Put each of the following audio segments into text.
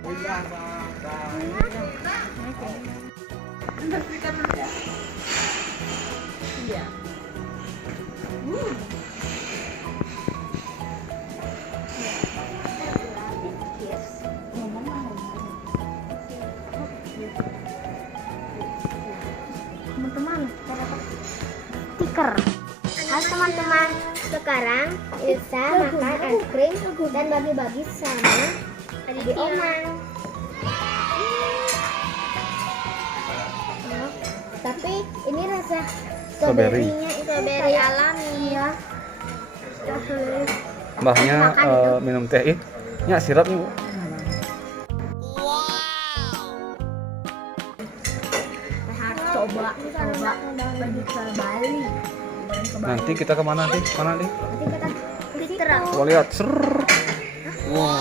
Iya. Teman-teman, kita dapat stiker. Halo teman-teman, sekarang Ilsa makan es krim dan bagi-bagi sama adik Oman. Tapi ini rasa stroberinya itu strawberry alami ya. Mbahnya minum teh nya sirapnya. Coba bagi ke Bali. Nanti kita kemana nih? Mana nih? Nanti kita ke situ. Coba lihat. Wow.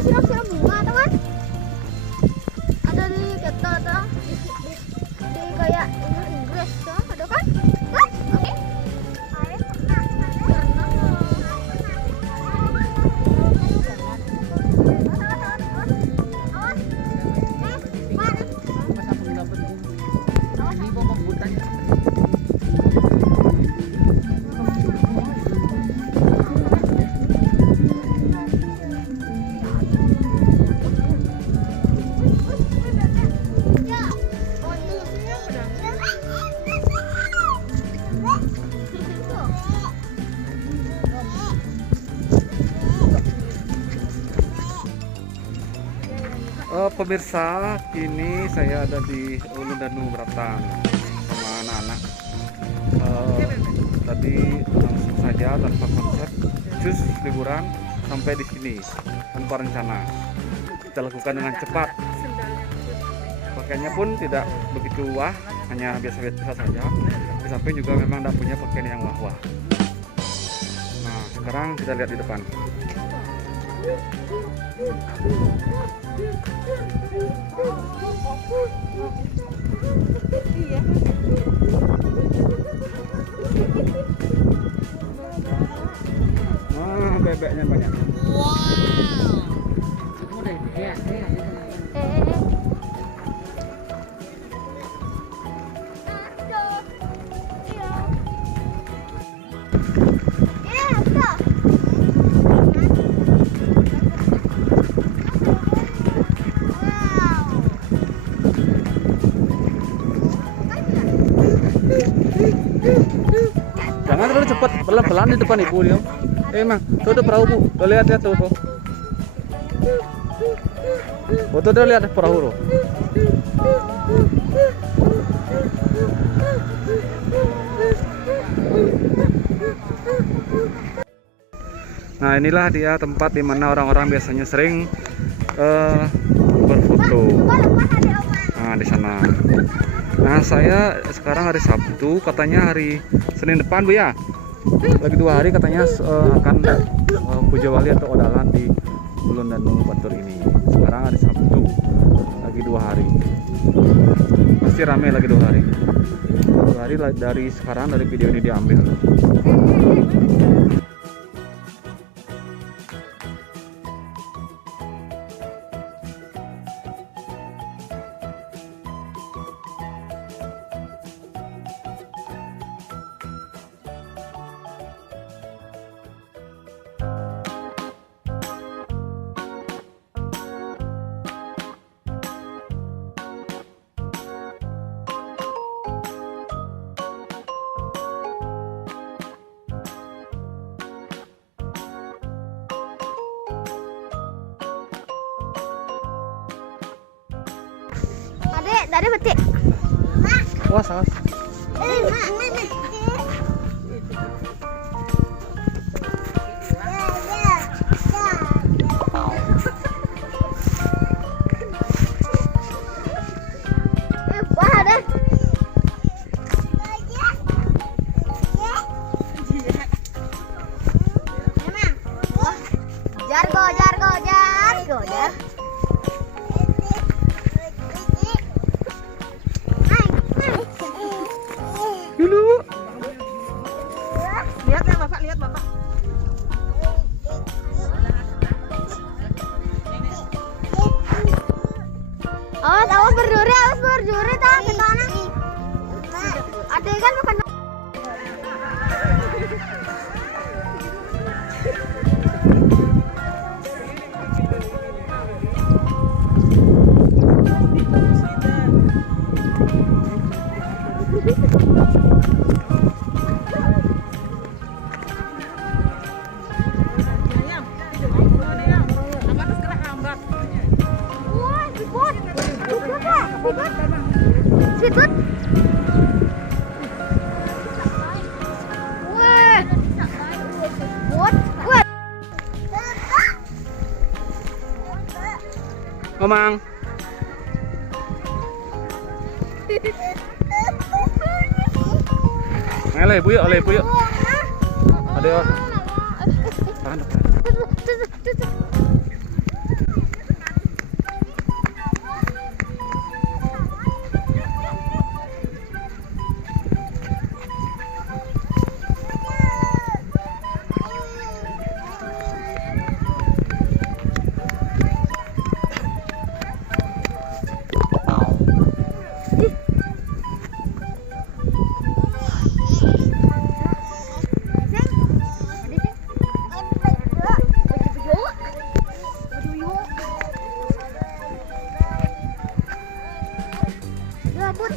Siram-siram bunga teman, ada di kita ada di kayak Inggris tuh, ada kan? Oke. Pemirsa, kini saya ada di Ulu Danu Beratan sama anak-anak. Tadi langsung saja tanpa konsep, liburan sampai di sini tanpa rencana. Kita lakukan dengan cepat Pakaiannya pun tidak begitu wah, hanya biasa-biasa saja. Di samping juga memang tidak punya pakaian yang wah-wah. Nah, sekarang kita lihat di depan. Bebeknya banyak. Jangan terlalu cepat, pelan-pelan di depan ibu dia. Emang, tuh perahu bu, tuh lihat ya tuh. Tuh lihat perahu tuh. Nah inilah dia tempat dimana orang-orang biasanya sering berfoto. Nah di sana. Nah saya sekarang hari Sabtu, katanya hari Senin depan bu ya. Lagi 2 hari katanya akan puja wali atau odalan di Ulun Danu Batur ini. Sekarang hari Sabtu, lagi 2 hari. Pasti rame lagi 2 hari. 2 hari dari sekarang, dari video ini diambil. Adek, dari betik. Wah salah. Wah, ada. Jargo. Dulu. Lihat ya Bapak, lihat Bapak. Awas berduri tah ke sana. Ada kan bukan. Situt. Wah. Buat. Omang. Oleh bu yuk. Ada ya. Tahan.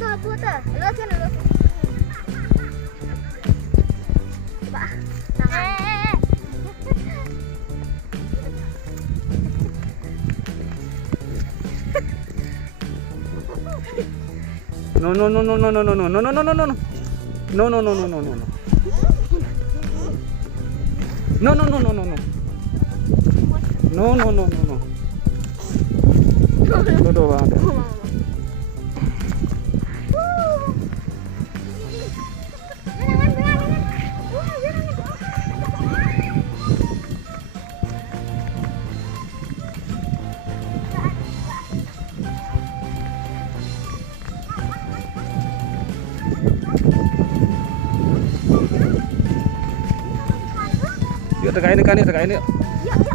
Sabut. Leluasin. Bah, tangan. No. Tegak ini kan, tegak ini. Yuk, yuk.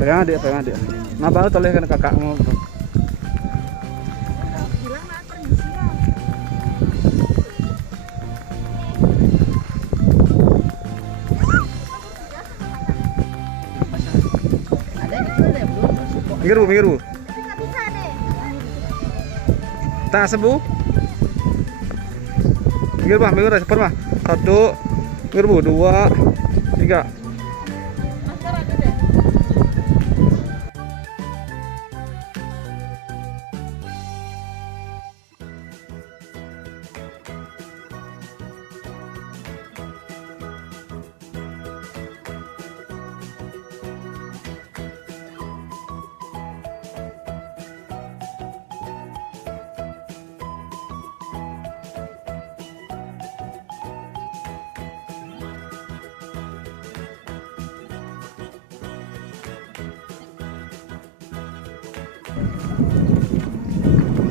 Pegang adik, pegang adik. Nah banget oleh kan kakakmu. Bilang nak permisi lah. Ada gitu deh belum masuk. Minggir bu, minggir bu. Tapi nggak bisa deh. Tak sebu. Minggir bah, minggir cepat mah. 1, minggir bu, 2, 3. Masker ada deh.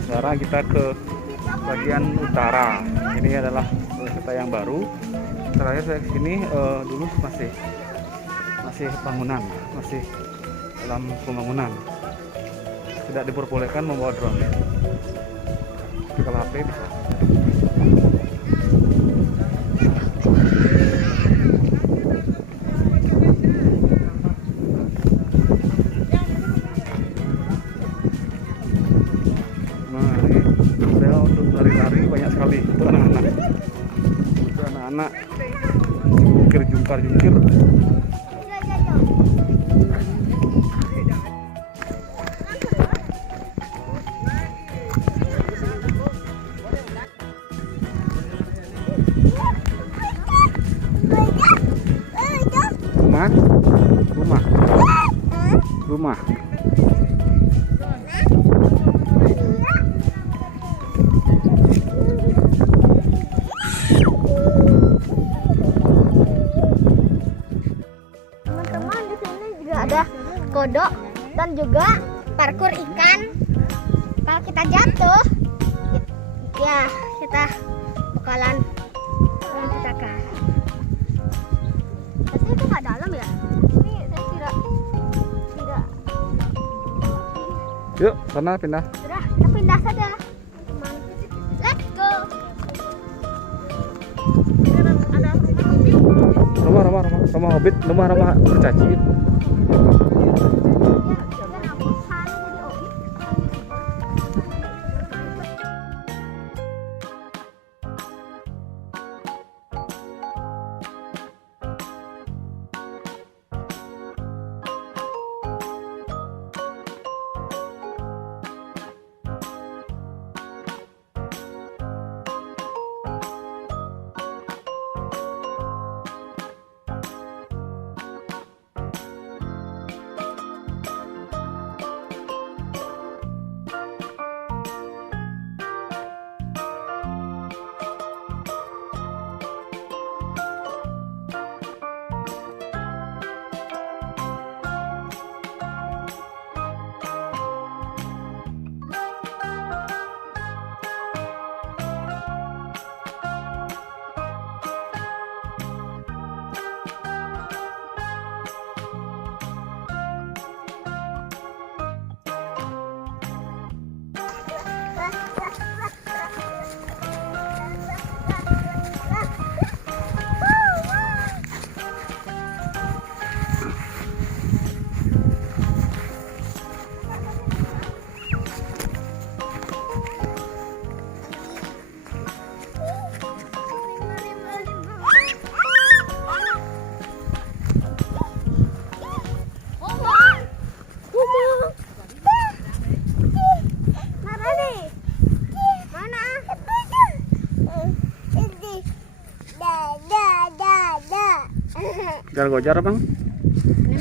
Sekarang kita ke bagian utara. Ini adalah kota yang baru. Terakhir saya kesini dulu masih bangunan, masih dalam pembangunan. Tidak diperbolehkan membawa drone. Tapi kalau HP bisa. Nah, ini area untuk lari-lari banyak sekali untuk anak-anak. Untuk anak-anak jungkir-jungkir. Rumah, rumah, rumah. Teman-teman, di sini juga ada kodok dan juga parkur ikan. Kalau kita jatuh, ya kita bakalan kecelakaan. Tapi itu nggak dalam ya? Ini saya tidak. Yuk, sana pindah. Sudah, kita pindah saja. Teman. Let's go. Ada Rumah hobbit, rumah kurcaci. Ya, biar aku sana jadi obi. Gojar-gojar bang. Ini